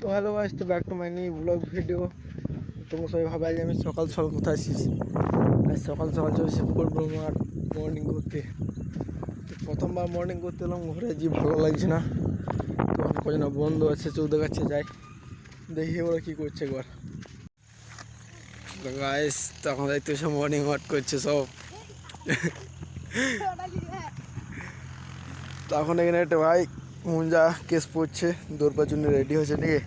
তো hello guys, তো back to my new blog video. তোমরা সবাই ভাবে আজ আমি সকাল সকাল কোথায় আসিস। আজ সকাল সকাল চলে শিবপুর ব্রহ্মার মর্নিং করতে। তো প্রথমবার মর্নিং করতে এলাম, ঘরে যে ভালো লাগছে না। তখন কজন বন্ধু আছে, চৌদ্দ কাছে যাই, দেখি ওরা কী করছে একবার। তো গাইস তখন দেখতে সব মর্নিং ওয়াক করছে সব। তখন এখানে একটা ভাই মুঞ্জা কেস পড়ছে, দৌড়বার জন্য রেডি হয়েছে নিয়ে।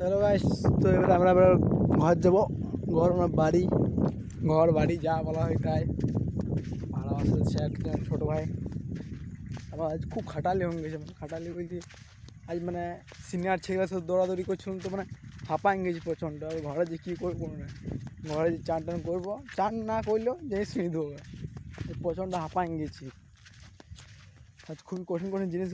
চলো গাইস, তো এবার আমরা আবার ঘর যাবো। ঘর আমার বাড়ি, ঘর বাড়ি যা বলা হয় তাই। আর আমার সাথে স্যার ছোটো ভাই। আমার আজ খুব খাটালি হয়ে গেছে, মানে খাটালি বলতে আজ মানে সিনিয়র ছেলের সাথে দৌড়াদৌড়ি করছিলাম, তো মানে হাঁপাই গেছি প্রচণ্ড। আর ঘরে যে কী করবো না, ঘরে যে চান টান করবো, চান না করলেও জিনিস শুনে দেবো, প্রচণ্ড হাঁপাই গেছি। আজ খুবই কঠিন কঠিন জিনিস